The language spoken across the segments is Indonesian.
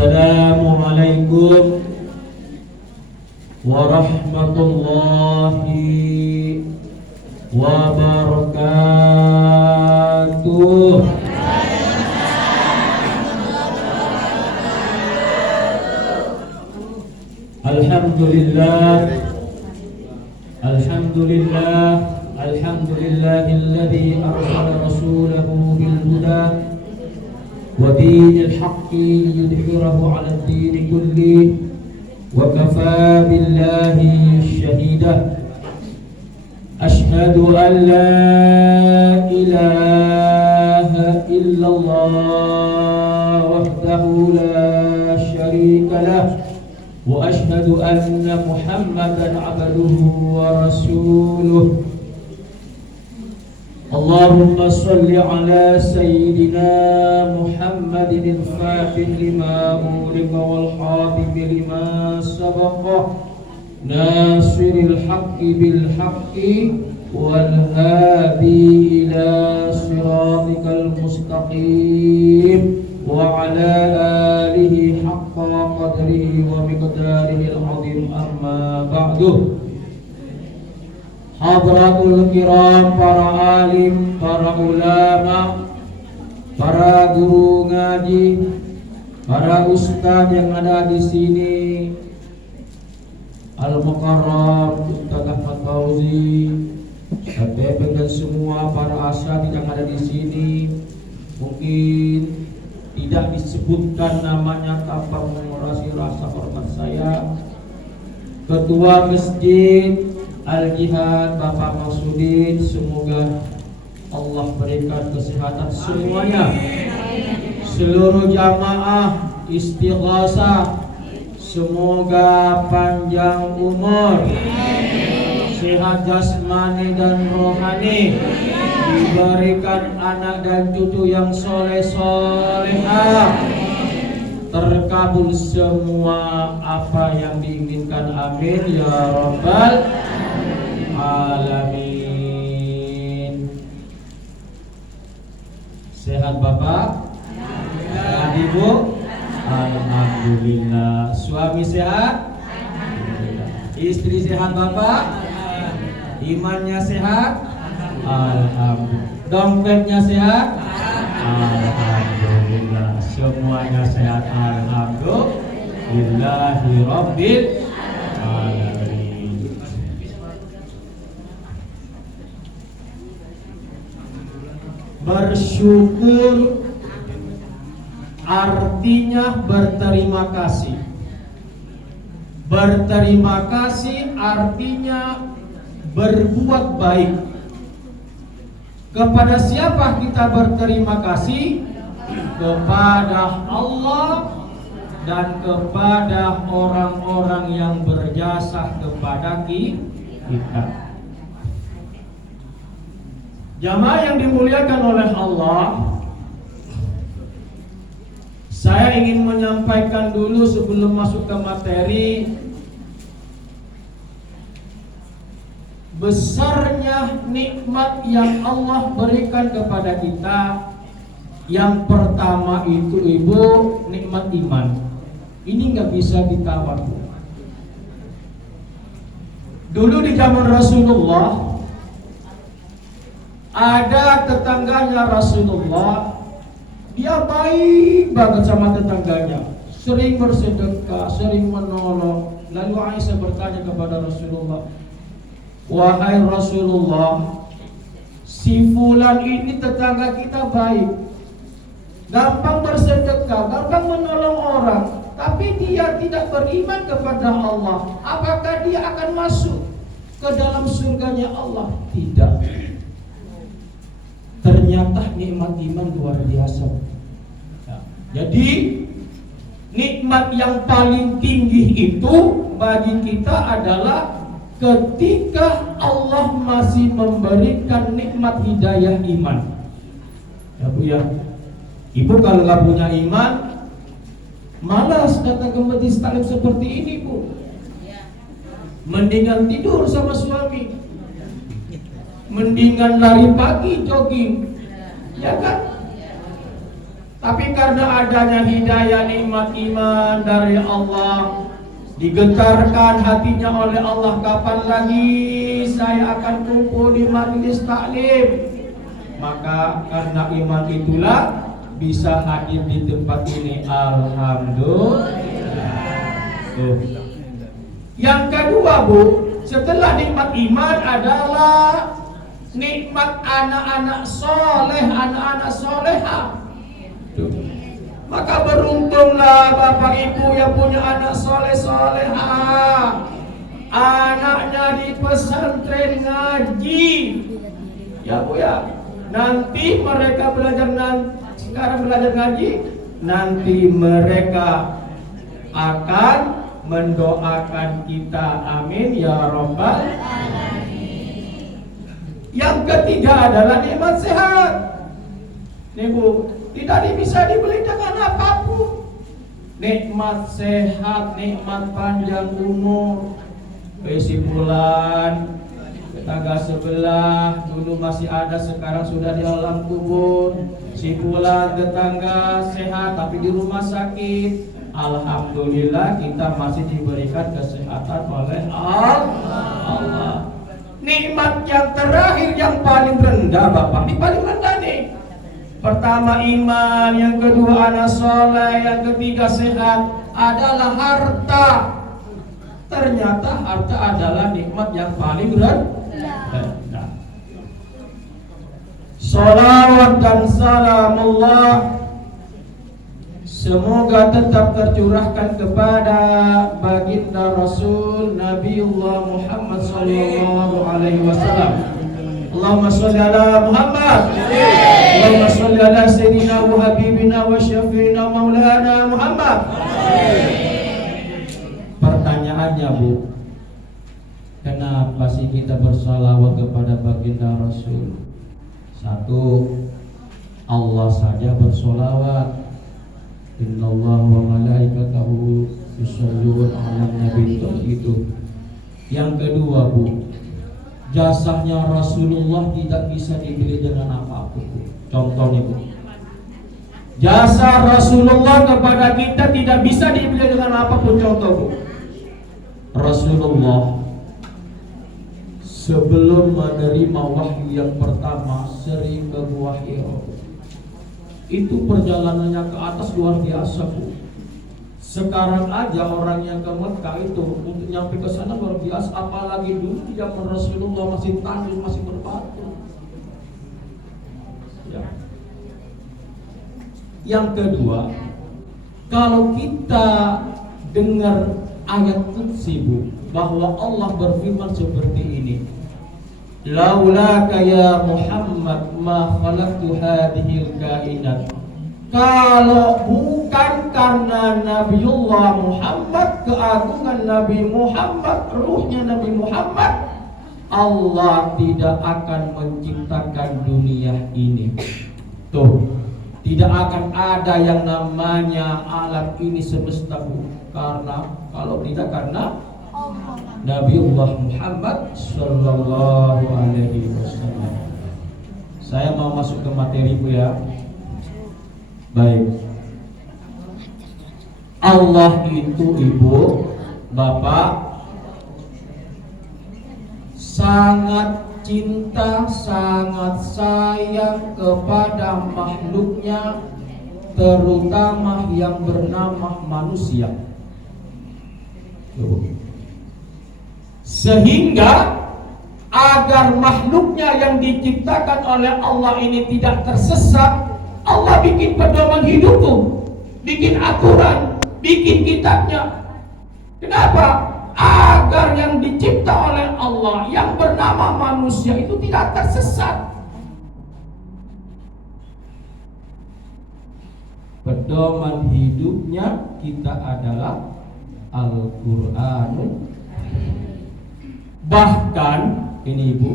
Assalamualaikum warahmatullahi wabarakatuh. Alhamdulillah, alhamdulillahilladzi arsala rasulahu bil huda wa dinil haqqi liyudhhirahu 'alad dini kulli wa kafaa billahi shahida. Ashhadu an la ilaha illallah wahdahu la syarika lah wa ashhadu anna Muhammadan 'abduhu wa rasuluh. Allahumma shalli ala sayyidina Muhammadin al-fatih lima ulika wal khatim lima sabaqa nasiril haqqi bil haqqi wal hadi ila siratikal mustaqim wa ala alihi haqqa qadrihi wa miqdarihi al-azim, amma ba'du. Hadratul kiram, para alim, para ulama, para guru ngaji, para ustaz yang ada di sini, Al-Mukarram, Ustaz Ahmad Fauzi, Ustaz Bebek dan semua para asatidz yang ada di sini. Mungkin tidak disebutkan namanya tanpa mengurangi rasa hormat saya. Ketua Masjid Al-Jihad Bapak Maksudin, semoga Allah berikan kesehatan semuanya. Seluruh jamaah istighasah, semoga panjang umur, sehat jasmani dan rohani, diberikan anak dan cucu yang soleh-solehah, terkabul semua apa yang diinginkan, amin ya rabbal alamin. Sehat Bapak? Sehat Ibu? Alhamdulillah. Suami sehat? Istri sehat Bapak? Imannya sehat? Alhamdulillah. Dompetnya sehat? Alhamdulillah. Semuanya sehat, alhamdulillahi rabbil alamin. Bersyukur artinya berterima kasih. Berterima kasih artinya berbuat baik. Kepada siapa kita berterima kasih? Kepada Allah dan kepada orang-orang yang berjasa kepada kita. Jamaah yang dimuliakan oleh Allah, saya ingin menyampaikan dulu sebelum masuk ke materi, besarnya nikmat yang Allah berikan kepada kita. Yang pertama itu Ibu, nikmat iman. Ini nggak bisa ditawar. Dulu di zaman Rasulullah, ada tetangganya Rasulullah, dia baik banget sama tetangganya, sering bersedekah, sering menolong. Lalu Aisyah bertanya kepada Rasulullah, wahai Rasulullah, si fulan ini tetangga kita baik, gampang bersedekah, gampang menolong orang, tapi dia tidak beriman kepada Allah. Apakah dia akan masuk ke dalam surganya Allah? Tidak. Ternyata nikmat iman luar biasa. Jadi nikmat yang paling tinggi itu bagi kita adalah ketika Allah masih memberikan nikmat hidayah iman. Ya Bu ya, Ibu kalau nggak punya iman, malas datang ke majelis taklim seperti ini Bu. Mendingan tidur sama suami, mendingan lari pagi jogging, ya kan? Tapi karena adanya hidayah nikmat iman dari Allah, digetarkan hatinya oleh Allah, kapan lagi saya akan kumpul di majelis taklim. Maka karena iman itulah bisa hadir di tempat ini. Alhamdulillah. Yang kedua, Bu, setelah nikmat iman adalah nikmat anak-anak soleh, anak-anak soleha. Maka beruntunglah Bapak Ibu yang punya anak soleh soleha, anaknya di pesantren ngaji, ya Bu ya. Nanti mereka sekarang belajar ngaji, nanti mereka akan mendoakan kita, amin ya robbal alamin. Yang ketiga adalah nikmat sehat. Nih Bu, tidak bisa dibeli dengan apapun. Nikmat sehat, nikmat panjang umur. Si Fulan, tetangga sebelah dulu masih ada, sekarang sudah di alam kubur. Si Fulan tetangga sehat tapi di rumah sakit. Alhamdulillah kita masih diberikan kesehatan oleh Allah. Nikmat yang terakhir yang paling rendah Bapak, ini paling rendah nih. Pertama iman, yang kedua anak soleh, yang ketiga sehat, adalah harta. Ternyata harta adalah nikmat yang paling rendah. Salawat dan salamullah semoga tetap tercurahkan kepada baginda Rasul Nabiullah Muhammad sallallahu alaihi wasallam. Allahumma sholli ala Muhammad. Allahumma sholli ala sayyidina wa habibina wa syafiina maulana Muhammad. Pertanyaannya, Bu, kenapa sih kita bersalawat kepada baginda Rasul? Satu, Allah saja bersolawat. Innallaha wa malaikatahu yusholluna 'alan nabi, itu. Yang kedua, Bu, jasanya Rasulullah tidak bisa dibeli dengan apapun. Contohnya, Bu, jasa Rasulullah kepada kita tidak bisa dibeli dengan apapun. Contoh, Bu, Rasulullah sebelum menerima wahyu yang pertama sering ke Gua Hira. Itu perjalanannya ke atas luar biasa, Bu. Sekarang aja orang yang ke Mekah itu untuk nyampe ke sana luar biasa, apalagi dulu zaman Rasulullah masih tanah, masih berbatu. Ya. Yang kedua, kalau kita dengar ayat qudsi, Bu, bahwa Allah berfirman seperti ini, laulaka ya Muhammad ma khalaqtu hadhil kainat. Kalau bukan karena Nabiullah Muhammad, keagungan Nabi Muhammad, ruhnya Nabi Muhammad, Allah tidak akan menciptakan dunia ini. Tuh, tidak akan ada yang namanya alam ini semesta, Bu. Karena kalau tidak karena Nabiullah Muhammad sallallahu alaihi wasallam. Saya mau masuk ke materi, Bu, ya. Baik. Allah itu, Ibu, Bapak, sangat cinta, sangat sayang kepada makhluknya, terutama yang bernama manusia. Sehingga agar makhluknya yang diciptakan oleh Allah ini tidak tersesat, Allah bikin pedoman hidup, bikin aturan, bikin kitabnya. Kenapa? Agar yang dicipta oleh Allah yang bernama manusia itu tidak tersesat. Pedoman hidupnya kita adalah Al-Qur'an. Bahkan ini, Ibu,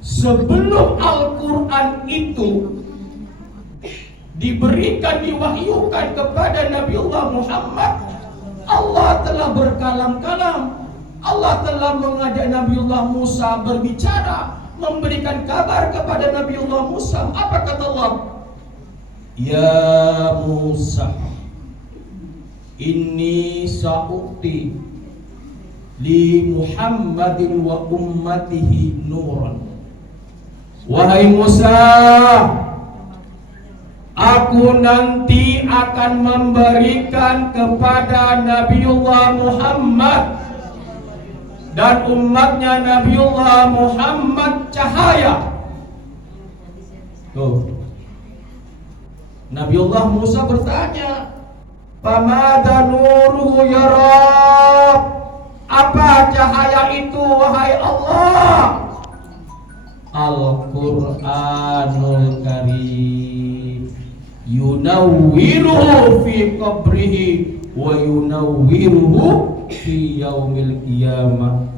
sebelum Al-Qur'an itu diberikan, diwahyukan kepada Nabiullah Muhammad, Allah telah berkalam-kalam. Allah telah mengajak Nabiullah Musa berbicara, memberikan kabar kepada Nabiullah Musa. Apa kata Allah? Ya Musa, inni sa'uti li Muhammadin wa ummatihi nuran. Wahai Musa, aku nanti akan memberikan kepada Nabiullah Muhammad dan umatnya Nabiullah Muhammad cahaya. Tuh. Nabiullah Musa bertanya, "Famada nuruhu ya Rabb?" Apa cahaya itu wahai Allah? Al-Qur'anul Karim yunawwiruhu fi qabrihi wa yunawwiruhu fi yaumil qiyamah.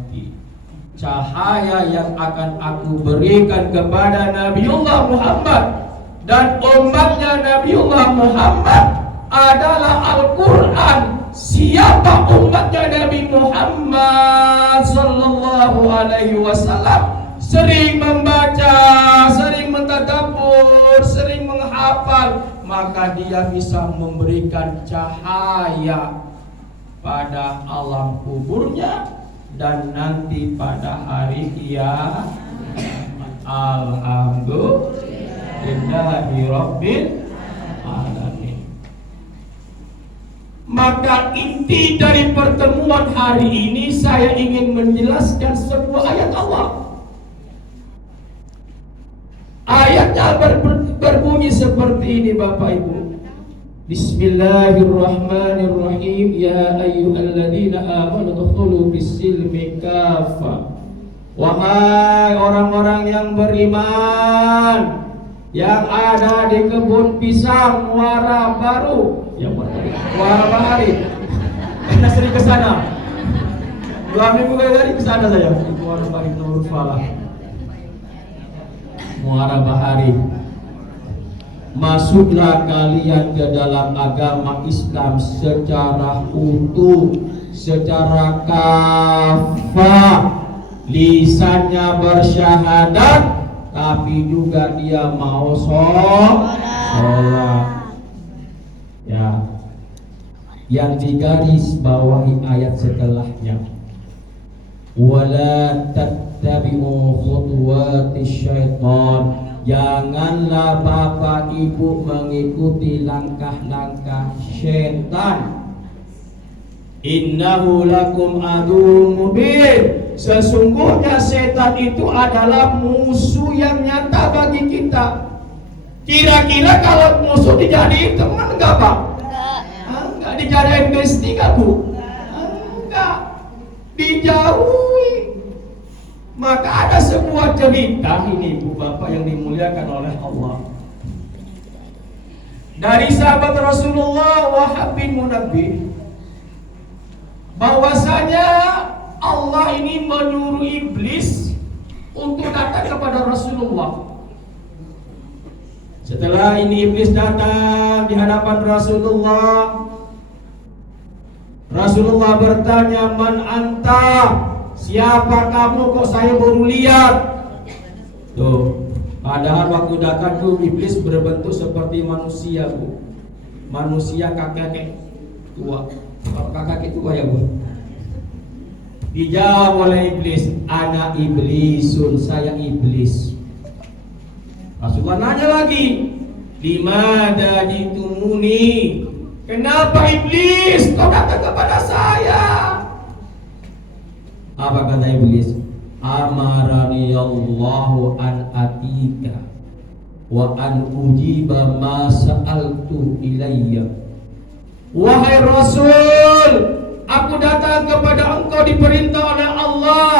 Cahaya yang akan aku berikan kepada Nabiullah Muhammad dan umatnya Nabiullah Muhammad adalah Al-Quran. Siapa umatnya Nabi Muhammad sallallahu alaihi wasallam sering membaca, sering mentadabbur, sering menghafal, maka dia bisa memberikan cahaya pada alam kuburnya dan nanti pada hari kiamat. Alhamdulillahi Rabbil Alamin. Maka inti dari pertemuan hari ini saya ingin menjelaskan sebuah ayat Allah. Ayatnya berbunyi seperti ini Bapak Ibu. Bismillahirrahmanirrahim. Ya ayyuhalladzina amanu udkhulu fis-silmi kaffah. Wahai orang-orang yang beriman yang ada di kebun pisang Muara Baru, ya Muara Bahari. Anda sering ke sana. 2 minggu kali ke sana saya. Muara Bahari Nurul Falah. Muara Bahari. Masuklah kalian ke dalam agama Islam secara utuh, secara kafah. Lisannya bersyahadat, tapi juga dia mau sholat. Ya, yang digaris bawahi ayat setelahnya, wala tattabi'u khutuwatis syaitan. Janganlah Bapak Ibu mengikuti langkah-langkah syaitan. Innahu lakum aduwwun mubin. Sesungguhnya setan itu adalah musuh yang nyata bagi kita. Kira-kira kalau musuh dijadiin teman enggak Pak? Enggak. Dijadiin bestie enggak Bu? Enggak. Dijauhi. Maka ada sebuah cerita ini Bu Bapak yang dimuliakan oleh Allah. Dari sahabat Rasulullah Wahab bin Munabbih, bahwasanya Allah ini menyuruh iblis untuk datang kepada Rasulullah. Setelah ini iblis datang di hadapan Rasulullah. Rasulullah bertanya, "Man anta?" Siapa kamu, kok saya baru lihat? Tuh, padahal waktu datang tuh iblis berbentuk seperti manusia Bu. Manusia kakek tua. Kalau kakek tua ya Bu. Dijawab oleh iblis, "Ana iblisun, saya iblis." Rasulullah nanya lagi, "Limada jitumuni?" Kenapa iblis kau datang kepada saya? Apa kata iblis? Amarani Allahu an atika wa an ujiba ma sa'altu ilayya. Wahai Rasul, aku datang kepada engkau diperintah oleh Allah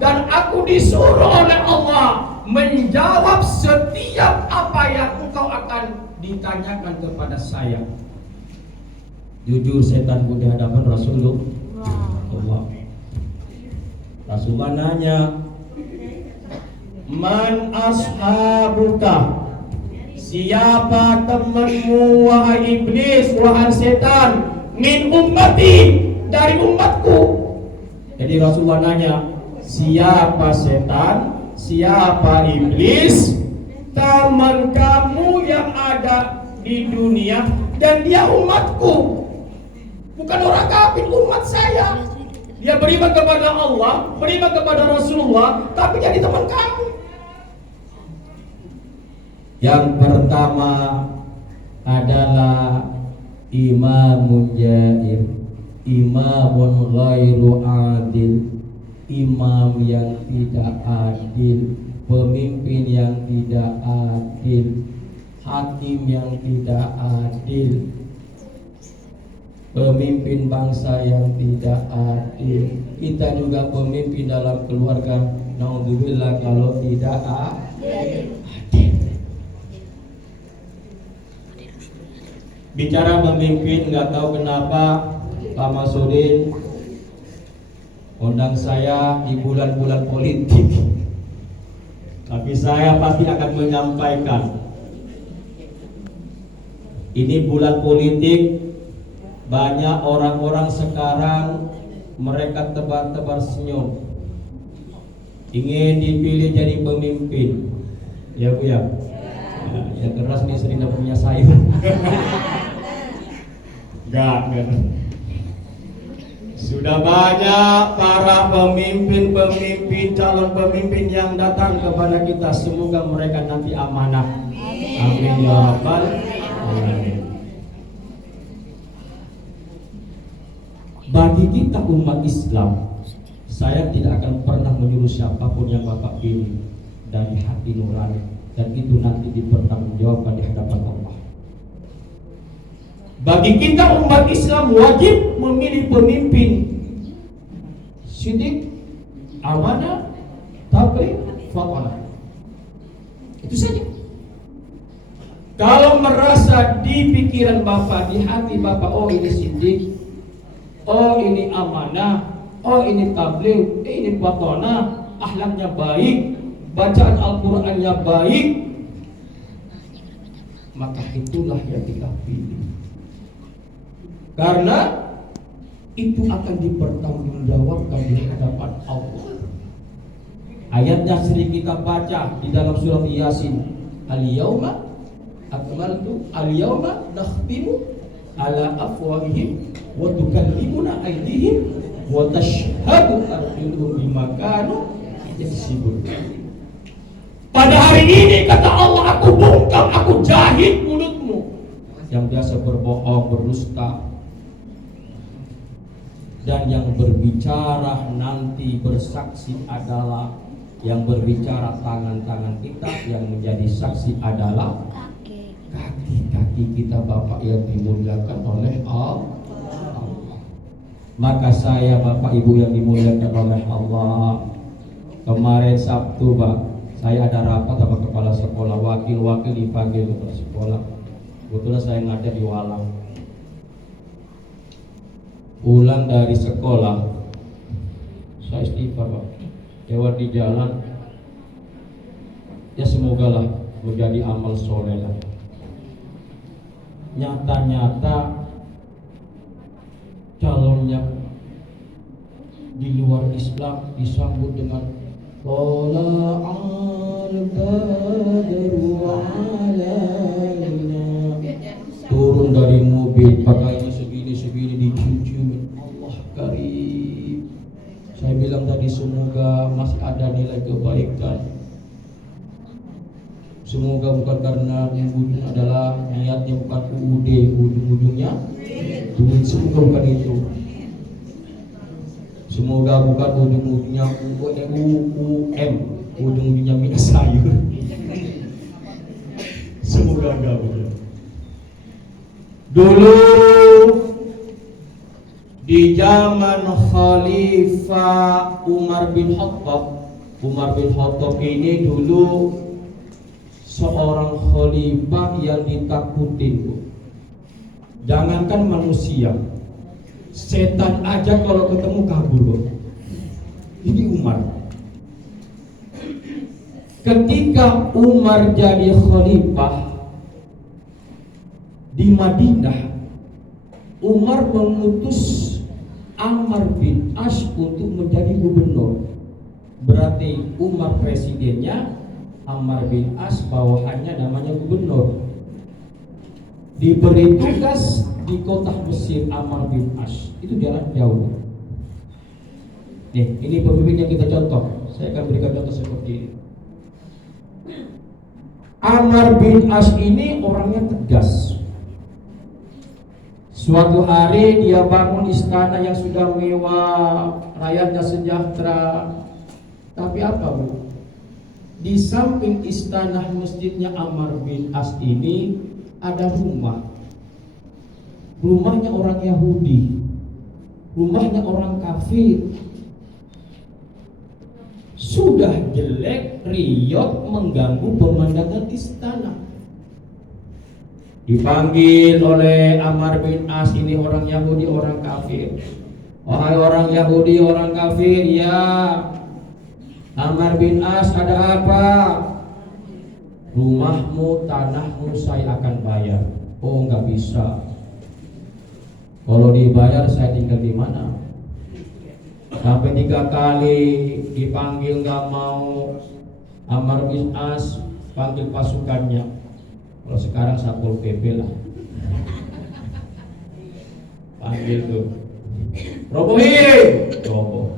dan aku disuruh oleh Allah menjawab setiap apa yang engkau akan ditanyakan kepada saya. Jujur setan di hadapan Rasulullah. Rasulullah nanya, "Man ashabuka?" Siapa temanmu wahai iblis, wahai setan? Min ummati, dari umatku. Jadi Rasulullah nanya, siapa setan, siapa iblis? Teman kamu yang ada di dunia, dan dia umatku, bukan orang kafir, umat saya. Dia beriman kepada Allah, beriman kepada Rasulullah, tapi jadi teman kamu. Yang pertama adalah imamun jair, imamun ghairu adil, imam yang tidak adil, pemimpin yang tidak adil, hakim yang tidak adil, pemimpin bangsa yang tidak adil. Kita juga pemimpin dalam keluarga, naudzubillah kalau tidak adil. Bicara pemimpin, nggak tahu kenapa Pak Masudin undang saya di bulan-bulan politik, tapi saya pasti akan menyampaikan ini bulan politik. Banyak orang-orang sekarang mereka tebar-tebar senyum, ingin dipilih jadi pemimpin, ya Bu ya. Ya keras nih, sering tidak punya sayur. Enggak. Sudah banyak para pemimpin, calon pemimpin yang datang kepada kita. Semoga mereka nanti amanah. Amin ya rabbal alamin. Bagi kita umat Islam, saya tidak akan pernah menyuruh siapapun yang Bapak pilih dari hati nurani, dan itu nanti dipertanggungjawabkan di hadapan Allah. Bagi kita umat Islam wajib memilih pemimpin sidik, amanah, tabligh, faqih. Itu saja. Kalau merasa di pikiran Bapak, di hati Bapak, oh ini sidik, oh ini amanah, oh ini tabligh, ini faqih, akhlaknya baik, bacaan Al-Qur'annya baik, maka itulah yang kita pilih. Karena itu akan dipertanggungjawabkan di hadapan Allah. Ayatnya sering kita baca di dalam surat Yasin. Al-yauma akmaltu, al-yauma nakhtimu ala afwahihim wa tukallimuna aydihim wa tashhadu arjuluhum bima kanu yaksibun. Pada hari ini kata Allah, aku bungkam, aku jahit mulutmu yang biasa berbohong, berdusta, dan yang berbicara nanti bersaksi adalah, yang berbicara tangan-tangan kita, yang menjadi saksi adalah kaki-kaki kita Bapak yang dimuliakan oleh Allah. Maka saya Bapak Ibu yang dimuliakan oleh Allah, kemarin Sabtu Pak, saya ada rapat sama kepala sekolah, wakil-wakil dipanggil kepala sekolah. Kebetulan saya ngajar di Walang. Pulang dari sekolah, saya istighfar Pak, lewat di jalan, ya semogalah menjadi amal soleh lah. Nyata-nyata calonnya di luar Islam disambut dengan turun dari mobil, pakainya segini dicium-ciumin. Allah karim. Saya bilang tadi semoga masih ada nilai kebaikan. Semoga bukan karena ujung adalah niatnya bukan UUD, ujung-ujungnya duit. Semoga bukan itu. Semoga bukan ujung-ujungnya UUM, ujung-ujungnya minyak sayur. Semoga enggak begitu. Dulu di zaman Khalifah Umar bin Khattab ini dulu seorang khalifah yang ditakutin. Jangankan manusia, setan aja kalau ketemu kabur. Ini Umar. Ketika Umar jadi khalifah di Madinah, Umar mengutus Ammar bin As untuk menjadi gubernur. Berarti Umar presidennya, Ammar bin As bawahannya namanya gubernur. diberi tugas di kota Mesir Amr bin As. Itu jarak jauh. Nih, ini pemimpin yang kita contoh. Saya akan berikan contoh seperti ini. Amr bin As ini orangnya tegas. Suatu hari dia bangun istana yang sudah mewah, rakyatnya sejahtera. Tapi apa, Bu? Di samping istana masjidnya Amr bin As ini ada rumah. Rumahnya orang Yahudi. Rumahnya orang kafir. Sudah jelek, riot, mengganggu pemandangan istana. Dipanggil oleh Amr bin As, ini orang Yahudi, orang kafir. Wahai orang Yahudi, orang kafir, ya Amr bin As, ada apa? Rumahmu, tanahmu saya akan bayar. Oh, nggak bisa. Kalau dibayar saya tinggal di mana? Sampai 3 kali dipanggil nggak mau. Amr bin As panggil pasukannya. Kalau sekarang Satpol PP lah. Panggil tuh. Robohin. Roboh.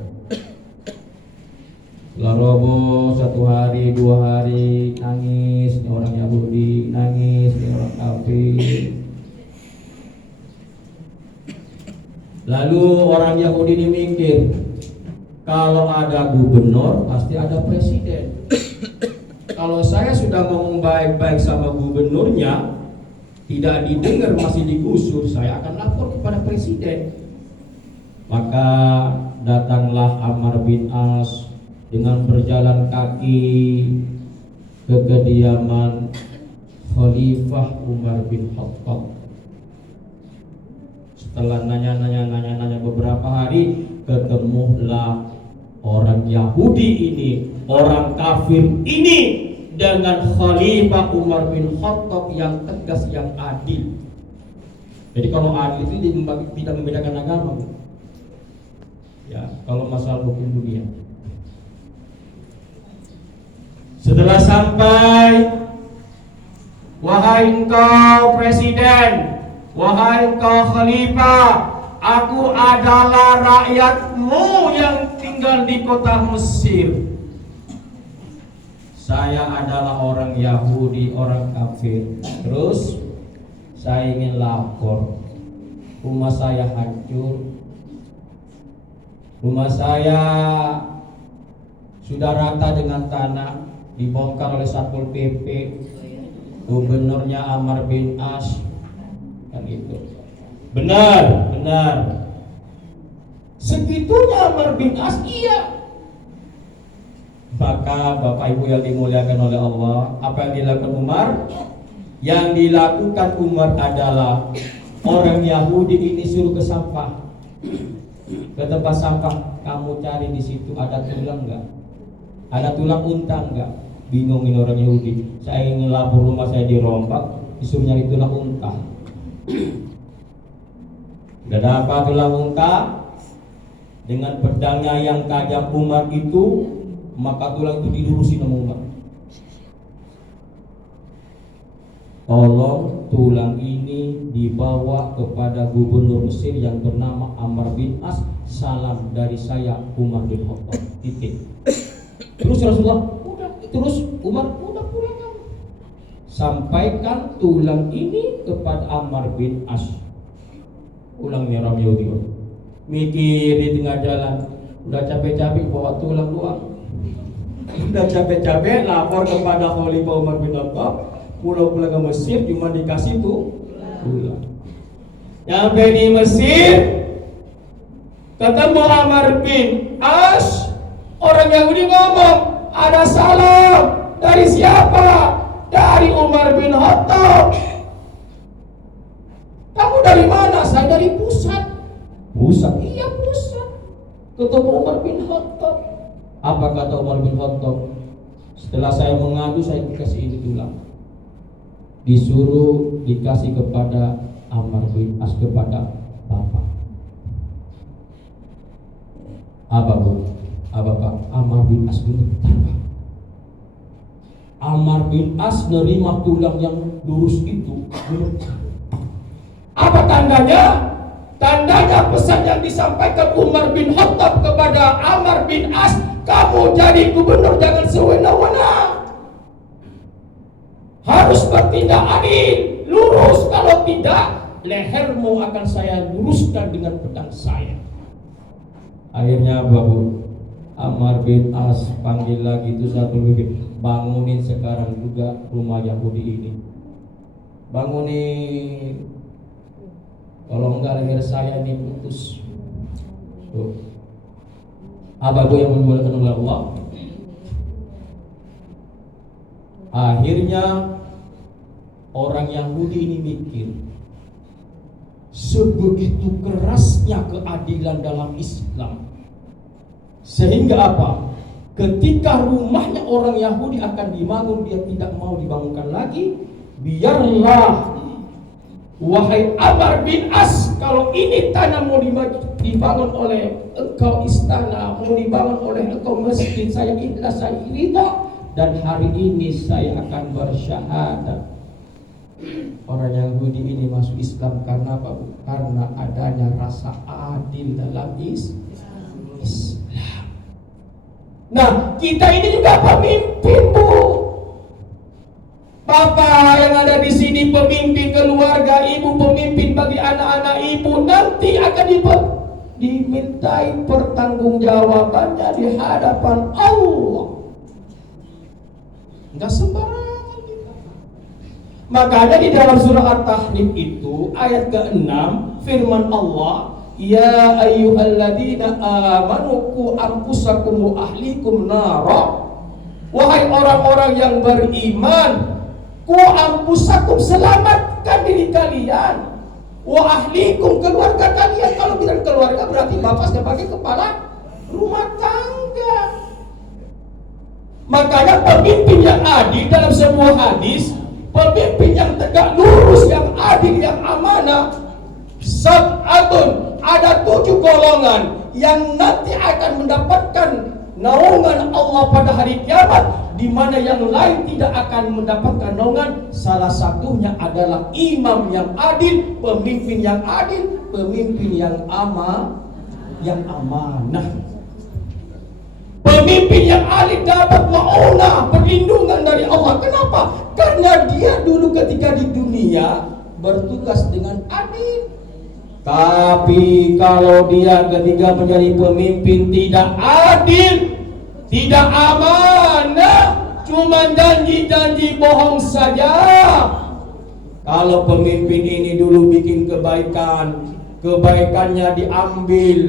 Setelah roboh 1 hari, 2 hari, nangis. Ini orang Yahudi, nangis. Ini orang kafir. Lalu orang Yahudi ini mikir, kalau ada gubernur pasti ada presiden. Kalau saya sudah ngomong baik-baik sama gubernurnya, tidak didengar, masih digusur, saya akan lapor kepada presiden. Maka datanglah Amr bin As dengan berjalan kaki ke kediaman Khalifah Umar bin Khattab. Setelah nanya beberapa hari, ketemulah orang Yahudi ini, orang kafir ini dengan Khalifah Umar bin Khattab yang tegas, yang adil. Jadi kalau adil itu tidak membedakan agama. Ya, kalau masalah hukum dunia. Setelah sampai, wahai engkau presiden, wahai engkau khalifah, aku adalah rakyatmu yang tinggal di kota Mesir. Saya adalah orang Yahudi, orang kafir. Terus saya ingin lapor, rumah saya hancur. Rumah saya sudah rata dengan tanah, dibongkar oleh Satpol PP. Gubernurnya Amr bin As, kan gitu. Benar. Segitunya Amr bin As, iya. Maka Bapak Ibu yang dimuliakan oleh Allah, apa yang dilakukan Umar? Yang dilakukan Umar adalah orang Yahudi ini suruh ke sampah, ke tempat sampah, kamu cari di situ ada tulang enggak? Ada tulang unta enggak? Bingungin orang Yahudi. Saya ingin lapor rumah saya dirombak, disuruh nyari tulang unta. Udah dapat tulang unta, dengan pedangnya yang tajam Umar itu, maka tulang itu dilurusin sama Umar. Tolong tulang ini dibawa kepada gubernur Mesir yang bernama Amr bin As. Salam dari saya Umar bin Khattab. Titik. Terus Rasulullah, terus Umar, udah pulang kamu. Sampaikan tulang ini kepada Amr bin As. Ulangnya orang Yahudi. Mikir di tengah jalan, udah capek-capek bawa tulang doang. Udah capek-capek lapor kepada Khalifah Umar bin Khattab, pulang ke Mesir cuma dikasih tuh tulang. Sampai di Mesir, ketemu Amr bin As, orang Yahudi ngomong, ada salam dari siapa? Dari Umar bin Khattab. Kamu dari mana? Saya dari pusat. Pusat? Iya pusat. Ketemu Umar bin Khattab. Apa kata Umar bin Khattab? Setelah saya mengadu, saya dikasih ini tulang. Disuruh dikasih kepada Amr bin As, kepada bapak. Apa bu? Apa pak? Amr bin As gemetar pak. Amr bin As nerima tulang yang lurus itu gemetar. Apa tandanya? Tandanya pesan yang disampaikan Umar bin Khattab kepada Amr bin As, kamu jadi gubernur jangan sewenang-wenang. Harus bertindak adil, lurus. Kalau tidak, lehermu akan saya luruskan dengan pedang saya. Akhirnya Babu Amr bin As panggil lagi itu satu lagi, bangunin sekarang juga rumah Yahudi ini. Bangunin. Kalau enggak leher saya ini putus. Tuh. Apa itu yang dimuliakan oleh Allah? Akhirnya orang Yahudi ini mikir, sebegitu kerasnya keadilan dalam Islam, sehingga apa? Ketika rumahnya orang Yahudi akan dibangun, dia tidak mau dibangunkan lagi. Biarlah, wahai Amr bin As, kalau ini tanah mau dibangun oleh engkau istana, mau dibangun oleh engkau masjid, saya ikhlas, saya ridha. Dan hari ini saya akan bersyahadat. Orang Yahudi ini masuk Islam karena apa? Karena adanya rasa adil dalam Islam. Nah, kita ini juga pemimpin, Bu. Bapak yang ada di sini pemimpin keluarga, ibu pemimpin bagi anak-anak ibu, nanti akan dimintai pertanggungjawabannya di hadapan Allah. Enggak sembarangan kita. Makanya di dalam surah At-Tahrim itu ayat ke-6 firman Allah, ya ayyuhalladzina amanu qu anfusakum wa ahlikum nara. Wahai orang-orang yang beriman, ku anfusakum, selamatkan diri kalian, wa ahlikum, keluarga kalian. Kalau bilang keluarga berarti bapak sebagai kepala rumah tangga. Makanya pemimpin yang adil dalam sebuah hadis, pemimpin yang tegak lurus, yang adil, yang amanah, sab'atun, ada 7 golongan yang nanti akan mendapatkan naungan Allah pada hari kiamat, di mana yang lain tidak akan mendapatkan naungan. Salah satunya adalah imam yang adil, pemimpin yang adil, pemimpin yang amanah. Pemimpin yang adil dapat maunah, perlindungan dari Allah. Kenapa? Karena dia dulu ketika di dunia bertugas dengan adil. Tapi kalau dia ketika menjadi pemimpin tidak adil, tidak amanah, cuma janji-janji bohong saja. Kalau pemimpin ini dulu bikin kebaikan, kebaikannya diambil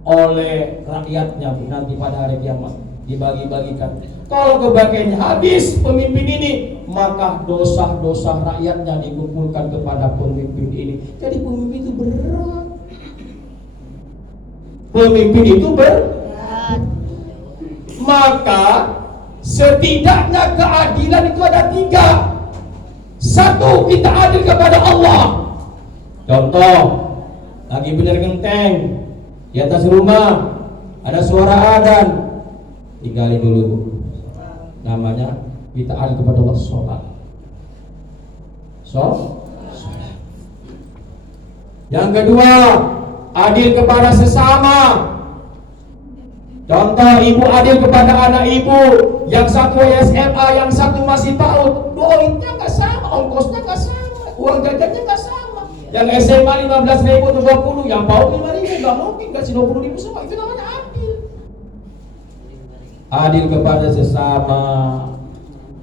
oleh rakyatnya nanti pada hari kiamat, dibagi-bagikan. Kalau kebaikannya habis pemimpin ini, maka dosa-dosa rakyatnya dikumpulkan kepada pemimpin ini. Jadi pemimpin itu berat. Pemimpin itu berat. Maka setidaknya keadilan itu ada 3. 1, kita adil kepada Allah. Contoh, lagi bener genteng di atas rumah ada suara adzan, tinggalin dulu. Namanya kita adil kepada Allah, sholat. Yang kedua, adil kepada sesama. Contoh, ibu adil kepada anak ibu, yang satu SMA, yang satu masih PAUD. Duitnya nggak sama, ongkosnya nggak sama, uang jajannya nggak sama. Yang SMA 15.000 atau 20, yang PAUD 5.000, nggak mungkin kasih 20.000 semua. Itu namanya adil. Adil kepada sesama.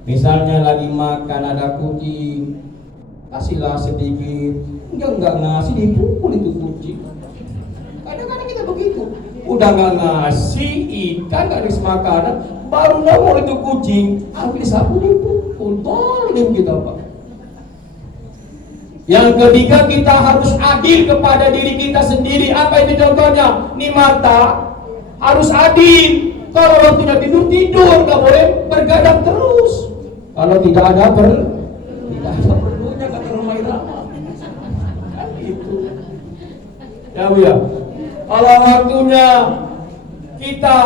Misalnya lagi makan ada kucing, kasihlah sedikit. Enggak ngasih, dipukul itu kucing. Kadang-kadang kita begitu. Udah nggak ngasih ikan, nggak ngasih makanan, baru nongol itu kucing, ambil sapu dipukul. Tolong kita, Pak. Yang ketiga, kita harus adil kepada diri kita sendiri. Apa itu contohnya? Nih mata harus adil. Kalau waktunya tidur, nggak boleh bergadang terus. Kalau tidak ada perlunya, kata Rumah Irama. Kan itu. Ya Bu ya. Kalau waktunya kita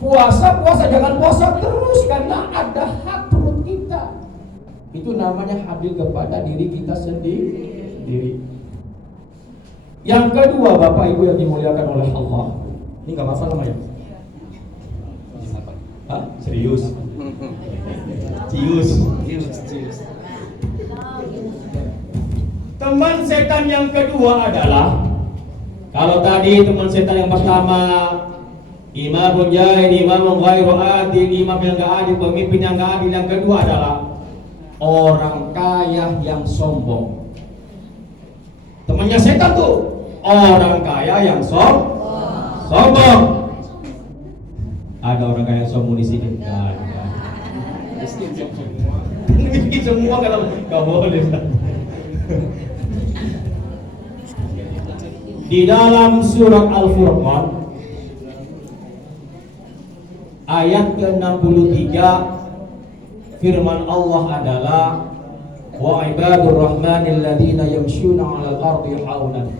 puasa jangan puasa terus, karena ada hak perut kita. Itu namanya adil kepada diri kita sendiri. diri. Yang kedua, Bapak Ibu yang dimuliakan oleh Allah, ini nggak apa-apa namanya? Hah? Serius? Cius. Teman setan yang kedua adalah, kalau tadi teman setan yang pertama imamun jahil, imamun ghairu adil, imam yang gak adil, pemimpin yang gak adil. Yang kedua adalah orang kaya yang sombong. Temannya setan tuh orang kaya yang sombong. Ada orang kaya yang sombong di sini? Gak ada. Miskin semua kalau gak boleh. Di dalam surat Al-Furqan ayat ke-63 firman Allah adalah wa ibadur rahmanil ladzina yamshuna 'alal ardi haunan.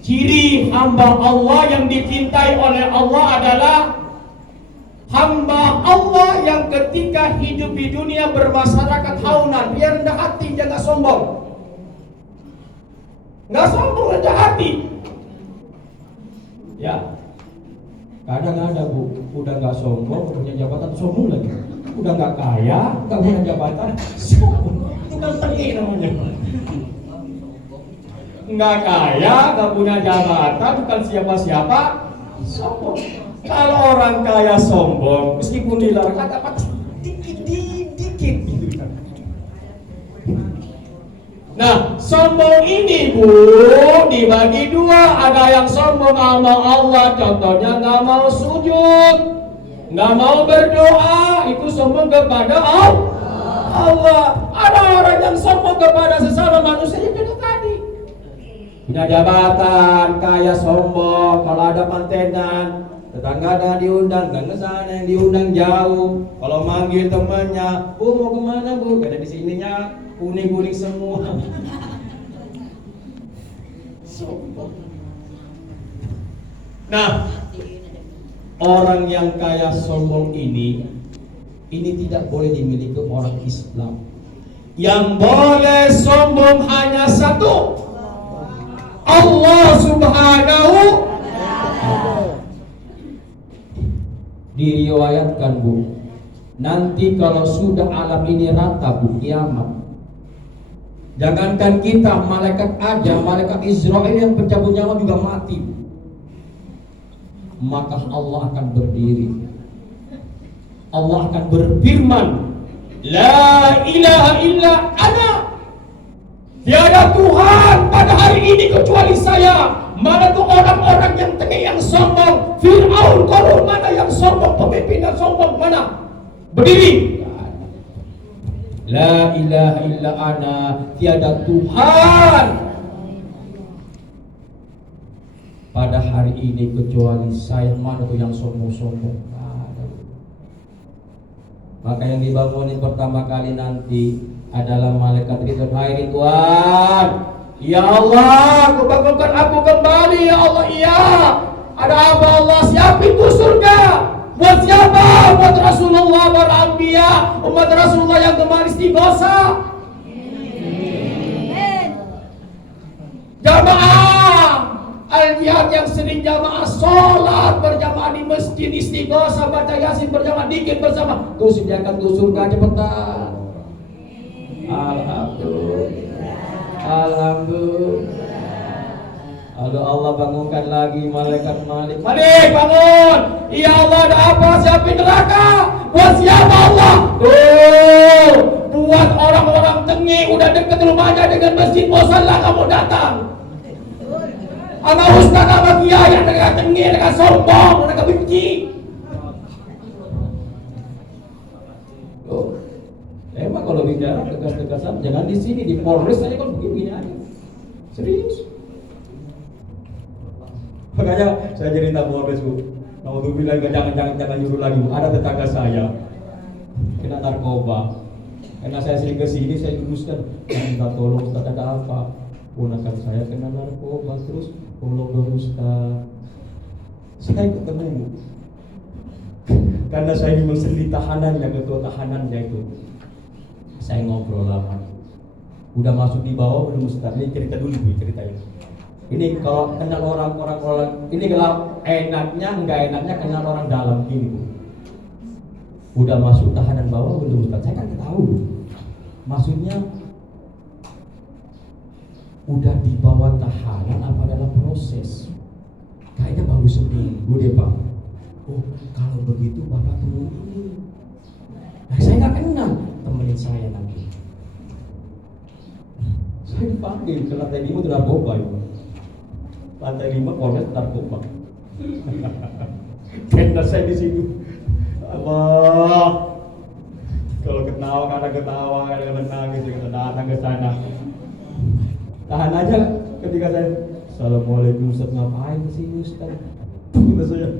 Ciri hamba Allah yang dicintai oleh Allah adalah hamba Allah yang ketika hidup di dunia bermasyarakat haunan, dia rendah hati, jangan sombong. Nggak sombong, rendah hati. Ya, kadang ada Bu, udah nggak sombong, punya jabatan sombong lagi. Udah nggak kaya, nggak punya jabatan, sombong. Itu kan tengik namanya. Nggak kaya, nggak punya jabatan, bukan siapa-siapa, sombong. Kalau orang kaya sombong, meskipun dilarang agak patah dikit gitu kan. Nah, sombong ini Bu dibagi dua. Ada yang sombong sama Allah, contohnya nggak mau sujud, nggak mau berdoa, itu sombong kepada Allah. Ada orang yang sombong kepada sesama manusia yang itu tadi. Punya jabatan, kaya sombong, kalau ada mantenan, tetangga ada diundang, nggak kesana, yang diundang jauh. Kalau manggil temannya, Bu mau kemana Bu? Gak ada di sininya. Kuning-kuning semua. Nah, orang yang kaya sombong ini tidak boleh dimiliki orang Islam. Yang boleh sombong hanya satu, Allah Subhanahu. Diriwayatkan Bu, nanti kalau sudah alam ini rata Bu, kiamat, jangankan kita, malaikat aja, malaikat Israel yang pencabut nyawa juga mati. Maka Allah akan berdiri. Allah akan berfirman, La ilaha illa ana. Tiada Tuhan pada hari ini kecuali saya. Mana tuh orang-orang yang tengah yang sombong? Fir'aun, Qarun, mana yang sombong? Pemimpin yang sombong mana? Berdiri. La ilaha illa ana, tiada Tuhan pada hari ini kecuali saya. Mana tuh yang sombong-sombong? Maka yang dibangunin pertama kali nanti adalah malaikat Ridwan. Hai Ridwan, ya Allah, aku bangunkan aku kembali ya Allah. Iya, ada apa Allah? Siap pintu surga. Buat siapa? Buat Rasulullah, para anbiya, umat Rasulullah yang kemarin istighosa. Jamaah al-jihad yang sering jamaah sholat berjamaah di masjid, istighosa, baca yasin berjamaah, dikit bersama, terus sediakan tuh surga cepetan. Alhamdulillah. Lalu Allah bangunkan lagi malaikat Malik. Malik bangun. Ya Allah, ada apa? Siapin neraka. Buat siapa Allah? Tuh, buat orang-orang tengik udah deket rumahnya dengan masjid, bosanlah kamu datang. Sama ustaz, sama kiai yang dengan tengik, dengan sombong, dengan benci. Tuh, emang kalau bicara tegas-tegasan, jangan di sini, di Polres aja kan begini aja. Serius. Makanya saya cerita Polres Bu, mau tuh bilang jangan nyuruh lagi Bu. Ada tetangga saya kena narkoba, karena saya sering kesini saya luruskan, minta tolong Ustaz, ada apa? Ponakan saya kena narkoba, terus tolong dong Ustaz. Saya ketemu Bu, karena saya memang sendiri tahanannya, ketua tahanannya itu. Saya ngobrol lama. Udah masuk di bawah belum Ustaz? Ini cerita dulu Bu, ceritanya. Ini kalau kenal orang, ini kalau enaknya enggak enaknya kenal orang dalam ini Bu. Udah masuk tahanan bawah belum Ustaz? Saya kan tahu Bu. Maksudnya udah di bawah tahanan apa dalam proses? Kayaknya baru seminggu deh Pak. Oh kalau begitu Bapak tunggu ini. Nah saya nggak kenal, temenin saya nanti. Saya dipanggil ke lantai 5 itu narkoba ya. Lantai 5 polres narkoba. Karena saya di situ. Allah. Kalau ketawa kadang nangis, kita datang ke sana. Tahan aja ketika saya Assalamualaikum Ustaz, ngapain sih Ustaz? Gitu saya.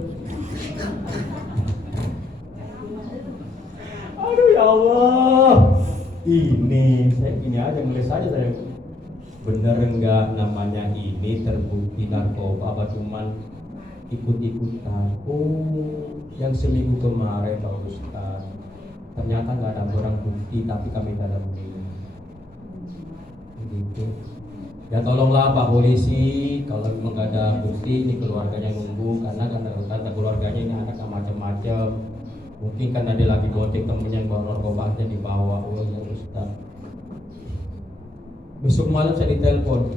Aduh ya Allah. Ini aja ngeles aja saya. Bener enggak namanya ini terbukti narkoba apa cuman ikut-ikutan? Oh, yang seminggu kemarin Pak Ustaz. Ternyata nggak ada barang bukti tapi kami dalami. Begitu. Ya tolonglah Pak Polisi, kalau memang nggak ada bukti ini keluarganya nunggu karena keluarganya ini anak macam-macam. Mungkin kan ada lagi botek temennya yang bawa narkoba aja dibawa. Oh ya Ustaz. Besok malam saya ditelepon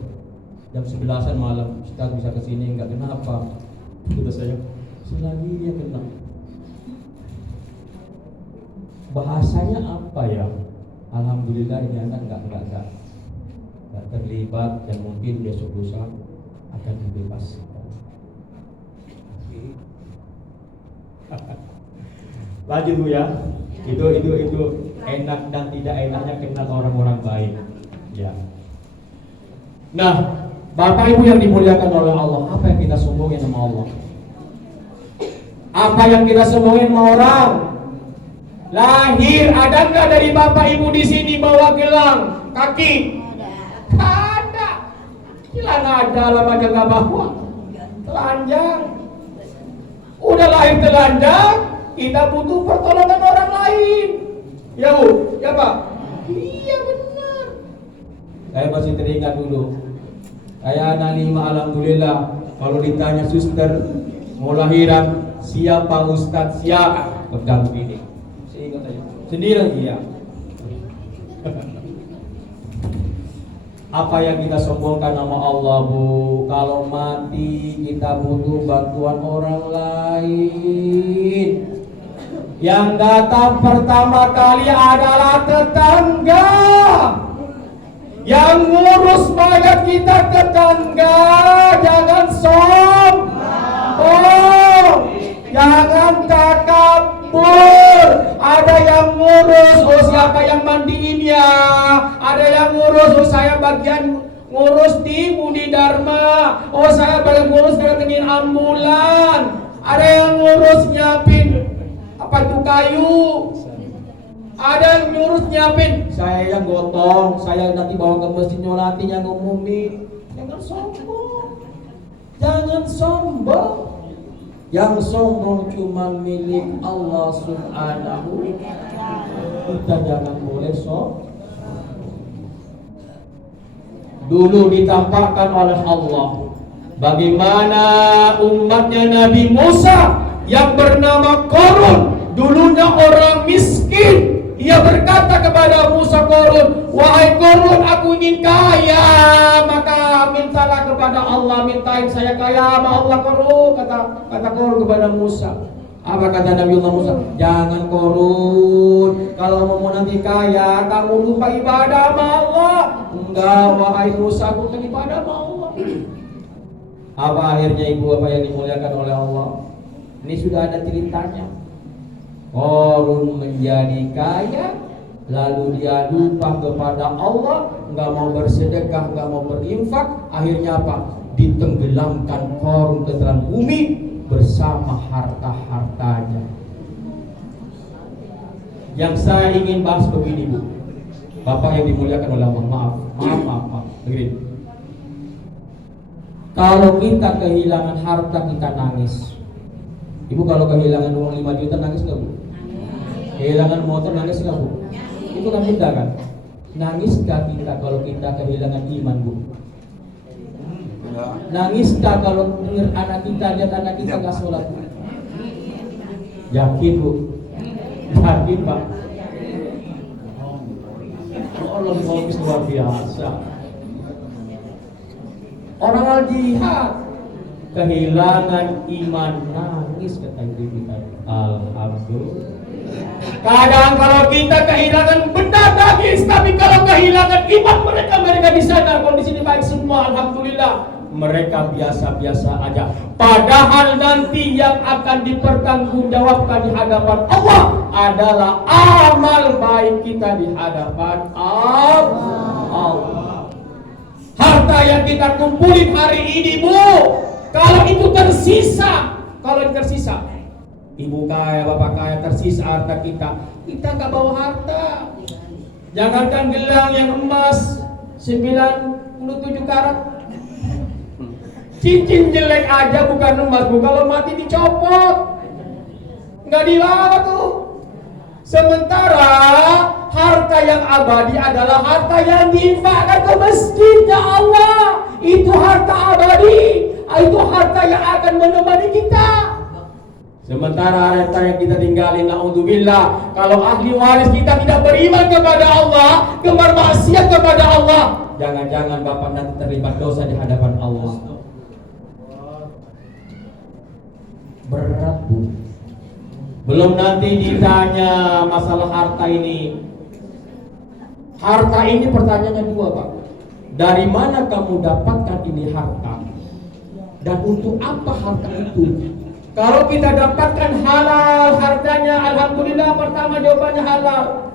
jam 11-an malam, Ustaz bisa kesini nggak? Kenapa? Kata saya, selagi dia kena. Bahasanya apa ya? Alhamdulillah ini anak nggak terlibat dan mungkin besok lusa akan dibebaskan. Lanjut Bu ya. Itu enak dan tidak enaknya kenal orang-orang baik. Ya. Nah, Bapak Ibu yang dimuliakan oleh Allah, apa yang kita sombongin sama Allah? Apa yang kita sombongin sama orang? Lahir ada nggak dari Bapak Ibu di sini bawa gelang kaki? Ada. Gelang ada lah aja nggak bawa. Telanjang. Udah lahir telanjang, kita butuh pertolongan orang lain. Ya Bu, ya Pak. Iya benar. Saya masih teringat dulu. Saya anak 5 alhamdulillah. Kalau ditanya suster mau lahiran siapa Ustadz siapa? Pegang begini. Saya ingat aja. Sendiri iya. Apa yang kita sombongkan nama Allah Bu? Kalau mati kita butuh bantuan orang lain. Yang datang pertama kali adalah tetangga. Yang ngurus mayat kita tetangga. Jangan sombong, jangan takabur. Ada yang ngurus, oh siapa yang mandiin ya? Ada yang ngurus, oh saya bagian ngurus di Budi Dharma. Oh saya bagian ngurus datengin ambulan. Ada yang ngurus nyiapin apa tuh kayu. Ada yang ngurus nyiapin, saya yang gotong, saya nanti bawa ke masjid nyolatin yang ngumumin. Jangan sombong, jangan sombong. Yang sombong cuma milik Allah Subhanahu. Kita jangan boleh sombong. Dulu ditampakkan oleh Allah bagaimana umatnya Nabi Musa yang bernama Qarun, dulunya orang miskin. Ia berkata kepada Musa Qarun, wahai Qarun, aku ingin kaya, maka mintalah kepada Allah, mintain saya kaya sama Allah Qarun. Kata Qarun kepada Musa. Apa kata Nabi Allah Musa? Jangan Qarun, kalau mau nanti kaya, kamu lupa ibadah sama Allah. Enggak, wahai Musa, aku akan ibadah sama Allah. Apa akhirnya ibu apa yang dimuliakan oleh Allah? Ini sudah ada ceritanya. Qarun menjadi kaya, lalu dia lupa kepada Allah, nggak mau bersedekah, nggak mau berinfak. Akhirnya apa? Ditenggelamkan Qarun ke dalam bumi bersama harta-hartanya. Yang saya ingin bahas begini Bu, Bapak yang dimuliakan oleh Allah, maaf. Begini. Kalau kita kehilangan harta kita nangis. Ibu kalau kehilangan uang 5 juta nangis nggak Bu? Kehilangan motor nangis nggak Bu? Itu kan beda kan? Nangiskah kita kalau kita kehilangan iman, Bu? Nangiskah kalau dengar anak kita, lihat anak kita nggak sholat, Bu? Yakin, Bu? Yakin, Pak? Allah luar biasa. Orang al-jihad kehilangan iman, nangis kata ibu kita. Alhamdulillah. Kadang kalau kita kehilangan benda nangis, tapi kalau kehilangan iman mereka di sana kondisi baik semua, alhamdulillah. Mereka biasa-biasa aja. Padahal nanti yang akan dipertanggungjawabkan di hadapan Allah adalah amal baik kita di hadapan Allah. Harta yang kita kumpulin hari ini, Bu, kalau itu tersisa, ibu kaya, bapak kaya, tersisa harta kita nggak bawa harta. Jangankan gelang yang emas 97 karat, cincin jelek aja bukan emas, Bu, kalau mati dicopot, nggak dibawa tuh. Sementara harta yang abadi adalah harta yang diinfakkan ke masjidnya Allah. Itu harta abadi, itu harta yang akan menemani kita. Sementara harta yang kita tinggalin, na'udzubillah, kalau ahli waris kita tidak beriman kepada Allah, gemar maksiat kepada Allah, jangan-jangan bapak nanti terlibat dosa di hadapan Allah. Berat, Bu. Belum nanti ditanya masalah harta ini. Harta ini pertanyaannya dua, Pak. Dari mana kamu dapatkan ini harta? Dan untuk apa harta itu? Kalau kita dapatkan halal hartanya, alhamdulillah, pertama jawabannya halal.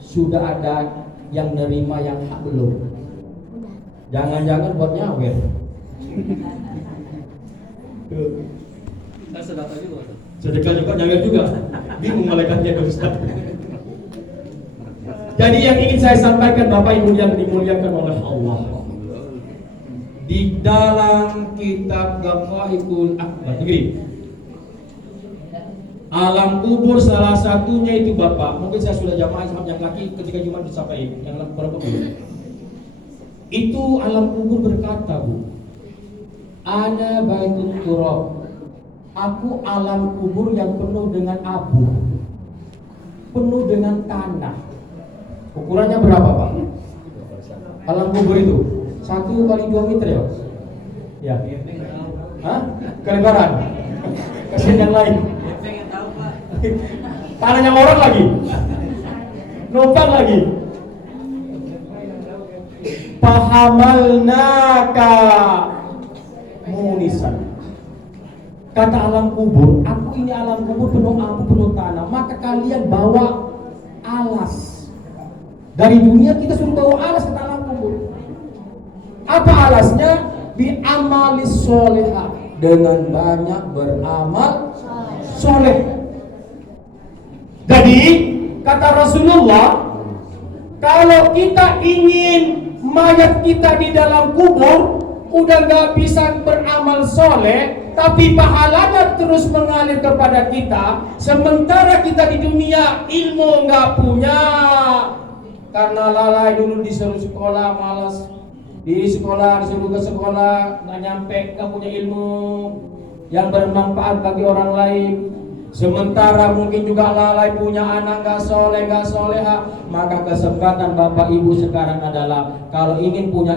Sudah ada yang nerima yang hak belum? Jangan-jangan buat nyawer. Sedekah juga nyawer juga. Bingung malaikatnya ke Ustaz. Jadi yang ingin saya sampaikan Bapak Ibu yang dimuliakan oleh Allah, di dalam kitab Ghaffaiful Akbar, alam kubur salah satunya itu Bapak, mungkin saya sudah jamaah yang laki ketika Jumat disampaikan, yang berapa dulu? Itu alam kubur berkata, Bu, ana baitul turab, aku alam kubur yang penuh dengan abu, penuh dengan tanah. Ukurannya berapa, Pak? Alam kubur itu 1 kali 2 meter ya? Ya. Hah? Kelebaran? Kasihan yang lain. Tanahnya orang lagi. Numpang lagi. Pahamalnaka munisan. Kata alam kubur, aku ini alam kubur penuh abu, penuh tanah. Maka kalian bawa alas. Dari dunia kita suruh bawa alas ke alam kubur. Apa alasnya? Bi amalis solehah, dengan banyak beramal soleh. Jadi kata Rasulullah, kalau kita ingin mayat kita di dalam kubur udah gak bisa beramal soleh, tapi pahalanya terus mengalir kepada kita, sementara kita di dunia ilmu gak punya, karena lalai dulu disuruh sekolah malas, di sekolah disuruh ke sekolah nggak nyampe, nggak punya ilmu yang bermanfaat bagi orang lain. Sementara mungkin juga lalai punya anak nggak soleh, nggak soleha. Maka kesempatan Bapak Ibu sekarang adalah kalau ingin punya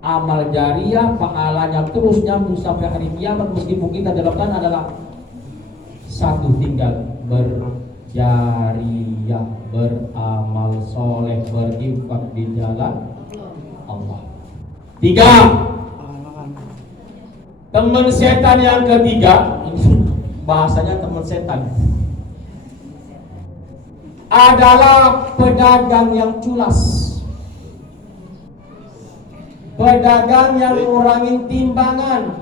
amal jariah, pahalanya terus nyambung sampai hari kiamat, meskipun kita dalam tanah adalah satu, tinggal berjariah, beramal soleh, berinfak di jalan Allah. 3, teman setan yang ketiga, ini bahasanya teman setan, adalah pedagang yang culas, pedagang yang ngurangin timbangan,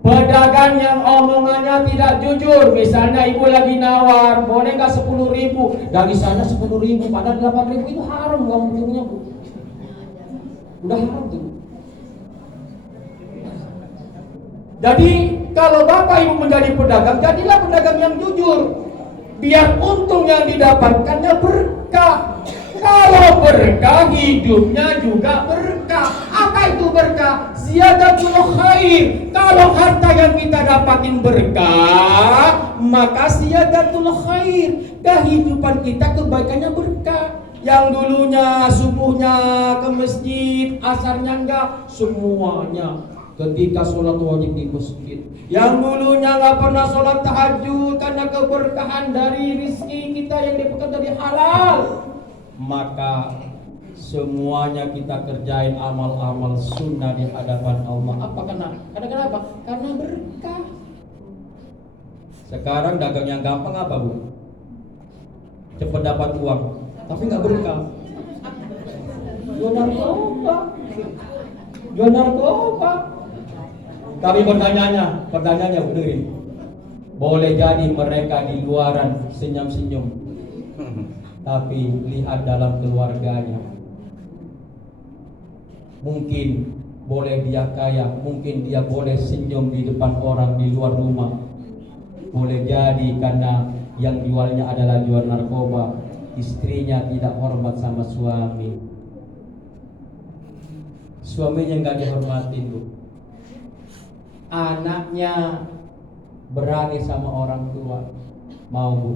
pedagang yang omongannya tidak jujur. Misalnya ibu lagi nawar, boleh nggak 10.000? Dari sana 10.000, padahal 8.000 itu haram, nggak punya, Bu. Udah haram tuh. Jadi kalau Bapak Ibu menjadi pedagang, jadilah pedagang yang jujur. Biar untung yang didapatkannya berkah. berkah, hidupnya juga berkah. Apa itu berkah? Ziyadatul khair. Kalau harta yang kita dapatin berkah, maka ziyadatul khair. Kehidupan kita kebaikannya berkah. Yang dulunya subuhnya ke masjid, asarnya enggak, semuanya ketika sholat wajib di masjid. Yang dulunya nggak pernah sholat tahajud karena keberkahan dari rizki kita yang dapatkan dari halal, maka semuanya kita kerjain amal-amal sunnah di hadapan Allah. Apa kenapa? Karena berkah. Sekarang dagang yang gampang apa, Bu? Cepat dapat uang, tapi nggak berkah. Jual narkoba. Kami pertanyaannya benerin. Boleh jadi mereka di luaran senyum-senyum, tapi lihat dalam keluarganya. Mungkin boleh dia kaya, mungkin dia boleh senyum di depan orang di luar rumah. Boleh jadi karena yang jualnya adalah jual narkoba, istrinya tidak hormat sama suami. Suaminya nggak dihormatin, Bu. Anaknya berani sama orang tua. Mau, Bu?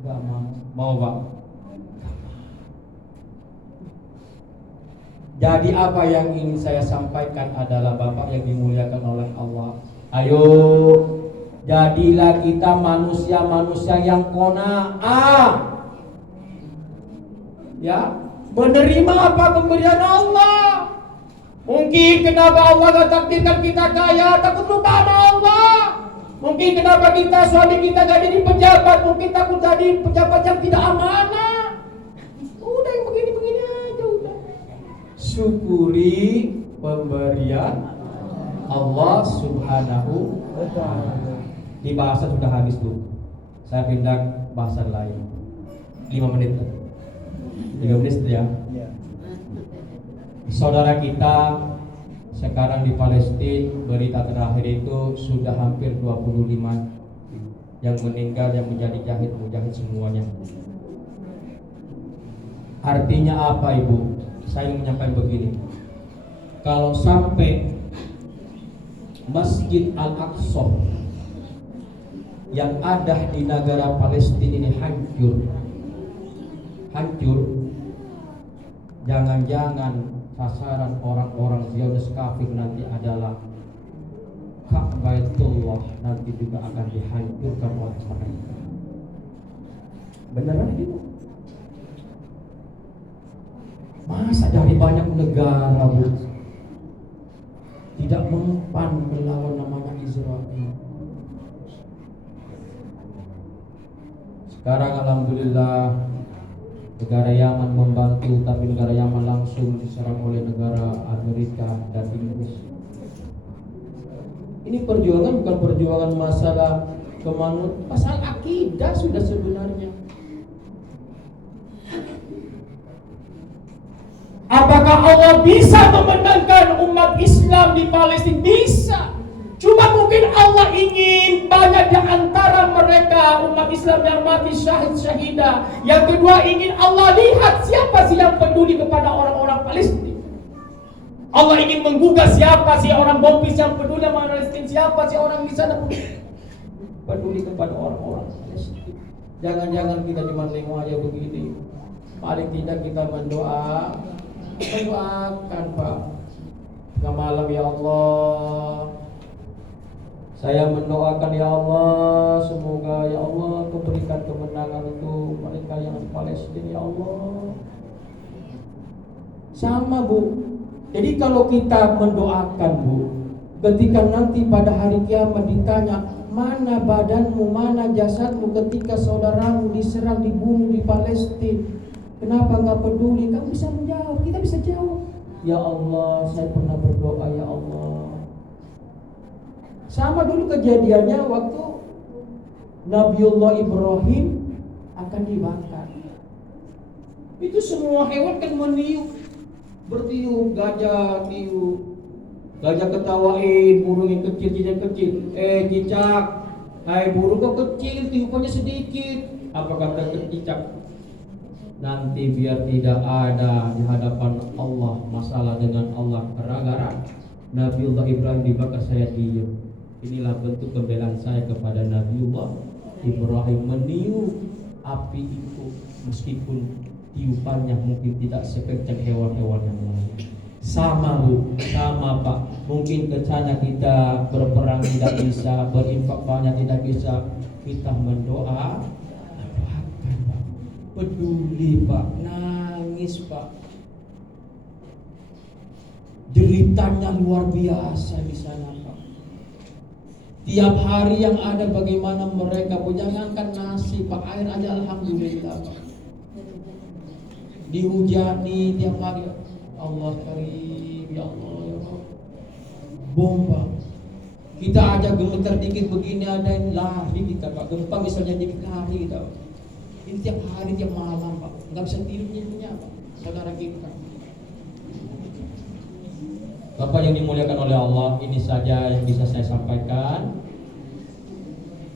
Nggak mau. Mau, Pak? Jadi apa yang ingin saya sampaikan adalah Bapak yang dimuliakan oleh Allah. Ayo, jadilah kita manusia-manusia yang qanaah. Ya, menerima apa pemberian Allah. Mungkin kenapa Allah gak takdirkan kita kaya, takut lupa sama Allah. Mungkin kenapa suami kita gak jadi pejabat, mungkin takut jadi pejabat yang tidak amanah. Udah yang begini-begini aja udah. Syukuri pemberian Allah Subhanahu wa ta'ala. Di bahasa sudah habis, Bu. Saya pindah bahasa lain. 5 menit. 3 menit ya. Saudara kita sekarang di Palestina, berita terakhir itu sudah hampir 25 yang meninggal, yang menjadi mujahid semuanya. Artinya apa, Ibu? Saya menyampaikan begini. Kalau sampai Masjid Al-Aqsa yang ada di negara Palestina ini hancur, jangan-jangan sasaran orang-orang Zionis kafir nanti adalah Ka'batullah, nanti juga akan dihancurkan oleh mereka. Beneran itu? Masa dari banyak negara, Bu, tidak mempan melawan namanya Israel? Sekarang alhamdulillah negara Yaman membantu, tapi negara Yaman langsung diserang oleh negara Amerika dan Inggris. Ini perjuangan bukan perjuangan masalah kemanusiaan, masalah akidah sudah sebenarnya. Apakah Allah bisa memenangkan umat Islam di Palestina? Bisa. Cuma mungkin Allah ingin banyak di antara mereka umat Islam yang mati syahidah. Yang kedua, ingin Allah lihat siapa sih yang peduli kepada orang-orang Palestina. Allah ingin menggugah siapa sih orang Bompis yang peduli sama Palestina, siapa sih orang di sana peduli kepada orang-orang Palestina. Jangan-jangan kita cuma tengok aja begini. Paling tidak kita mendoakan, Pak. Ke malam, ya Allah, saya mendoakan, ya Allah, semoga ya Allah Kau berikan kemenangan untuk mereka yang di Palestina, ya Allah. Sama, Bu. Jadi kalau kita mendoakan, Bu, ketika nanti pada hari kiamat ditanya, mana badanmu, mana jasadmu ketika saudaramu diserang, dibunuh di Palestina, kenapa nggak peduli? Kamu bisa menjawab, kita bisa jawab. Ya Allah, saya pernah berdoa, ya Allah. Sama dulu kejadiannya waktu Nabiullah Ibrahim akan dibakar. Itu semua hewan kan meniup, bertiup, gajah tiup, gajah ketawain, burung yang kecil, cicak, hai burung kok kecil, tiupannya sedikit. Apa kata cicak? nanti biar tidak ada di hadapan Allah masalah dengan Allah gara-gara Nabiullah Ibrahim dibakar saya diam. Inilah bentuk pembelaan saya kepada Nabiullah Ibrahim, meniup api itu meskipun tiupannya mungkin tidak sekencang hewan-hewan yang lain. Sama Bu, sama Pak. Mungkin kesannya kita berperang tidak bisa, berinfak banyak tidak bisa. Kita mendoakan Pak, peduli Pak, nangis Pak. Deritanya luar biasa di sana Pak. Tiap hari yang ada bagaimana mereka pun jangankan nasi Pak, air aja alhamdulillah Pak. Dihujani tiap hari. Allah karim, ya Allah, ya Allah. Bomba. Kita aja gemeter dikit begini ada yang lari kita Pak. Gempa misalnya dikit lari kita Pak. Ini tiap hari, tiap malam Pak. Nggak bisa tidurnya Pak, saudara kita. Bapak yang dimuliakan oleh Allah, ini saja yang bisa saya sampaikan.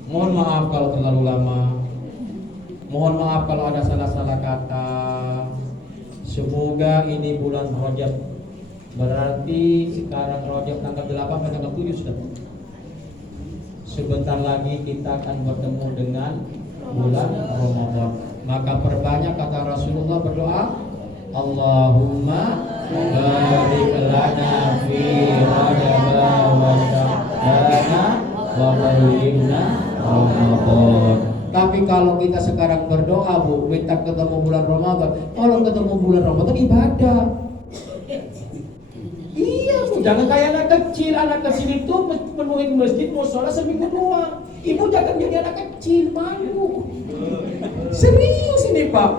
Mohon maaf kalau terlalu lama. Mohon maaf kalau ada salah-salah kata. Semoga ini bulan Rajab. Berarti sekarang Rajab tanggal 8 sampai tanggal 7 sudah. Sebentar lagi kita akan bertemu dengan bulan Ramadan. Maka perbanyak kata Rasulullah berdoa, Allahumma barik lana fi Rajab wa Sya'ban wa balighna Ramadan. Tapi kalau kita sekarang berdoa Bu, minta ketemu bulan Ramadan. Kalau ketemu bulan Ramadan ibadah. Iya Bu, jangan kayak anak kecil. Anak kecil itu penuhin masjid mau sholat seminggu doang. Ibu jangan jadi anak kecil, malu. Serius ini Pak,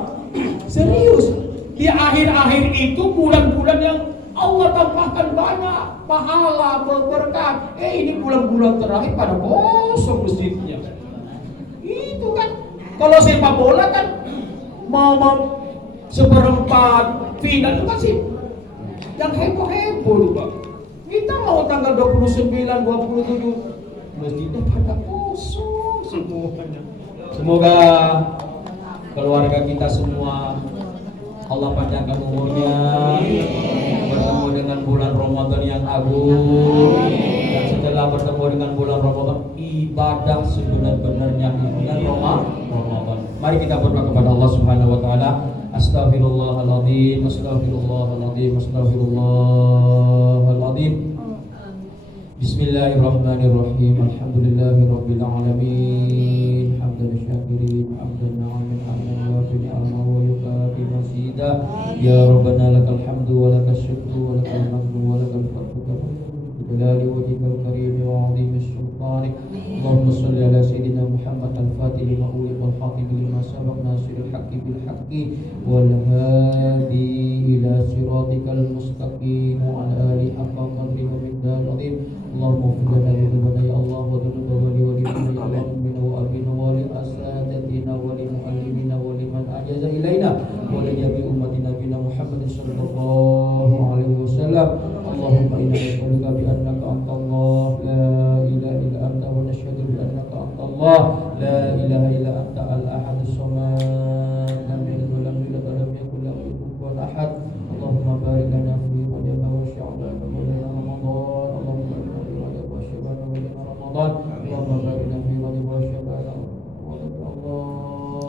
serius. Di akhir-akhir itu bulan-bulan yang Allah tampakkan banyak pahala, berkat. Ini bulan-bulan terakhir pada kosong masjidnya. Itu kan, kalau sepak bola kan mau seperempat final itu kan sih yang heboh itu Pak. Kita mau tanggal 29, 27 masjidnya pada kosong semuanya. Semoga keluarga kita semua Allah panjangkan umurnya, bertemu dengan bulan Ramadan yang agung, dan setelah bertemu dengan bulan Ramadan ibadah sebenar-benarnya dengan Ramadan. Mari kita berdoa kepada Allah Subhanahu wa taala. Astaghfirullahaladzim, astaghfirullahaladzim, astaghfirullahaladzim. Bismillahirrahmanirrahim. Alhamdulillahirabbil alamin. Hamdan syakirin, hamdan na'imin, hamdan wafi ni'ama wa yukafi masida. Ya Rabbana lakal hamdu wa lakal syukru wa lakal hamdu wa lakal fadlu Bilali wajhikal karim wa 'azimi sultanik. Allahumma shalli ala sayyidina Muhammad al-Fatih lima uliq wal khatib lima sabaq nasiril haqqi bil haqqi wal hadi ila siratikal mustaqim wa ala alihi haqqa qadri wa miqdar azim. Allahumma ighfir lana dhunubana ya Allah wa dhunuba walidina ya Allah wa abina wa li asatidatina wa li muallimina wa liman ajaza ilaina wa li jami ummati nabiyina Muhammadin sallallahu alaihi wasallam. Allahumma inna nas'aluka bi annaka antallah la ilaha illa anta wa nashhadu bi annaka antallah la ilaha illa anta al-ahad as-samad lam yalid wa lam yulad wa lam yakul lahu kufuwan ahad. Allahumma barik lana fi Rajab wa Sya'ban wa lana Ramadan. Allahumma inna fi Rajab wa Sya'ban wa lana Ramadan. Allahumma barik lana fi Rajab wa Sya'ban wa lana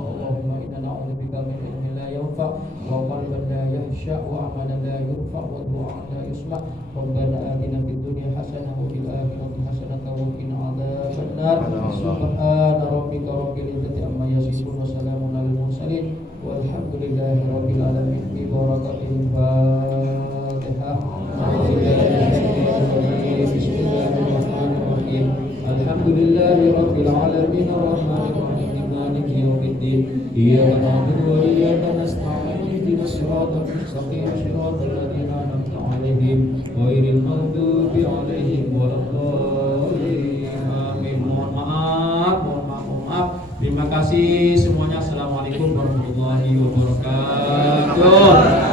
Allahumma inna na'udzubika min ilmin la yanfa' wa qalbin la yakhsha' wa amalan la yurfa' wa du'an la yusma'. Rabbana atina fid dunya hasanah wa fil akhirati hasanah wa qina adzabannar. Subhana rabbika rabbil izzati amma yasifun wa salamun alal mursalin walhamdulillahi rabbil alamin. Bi barakatil Fatihah. Bismillahirrahmanirrahim. Alhamdulillahi rabbil alamin arrahmanir rahim maliki yaumiddin. Iyyaka na'budu wa iyyaka nasta'in. Ihdinas siratal mustaqim siratal ladzina an'amta 'alaihim ghairil maghdubi 'alaihim waladdallin. Amin. Mohon maaf. Terima kasih semuanya. Assalamualaikum warahmatullahi wabarakatuh.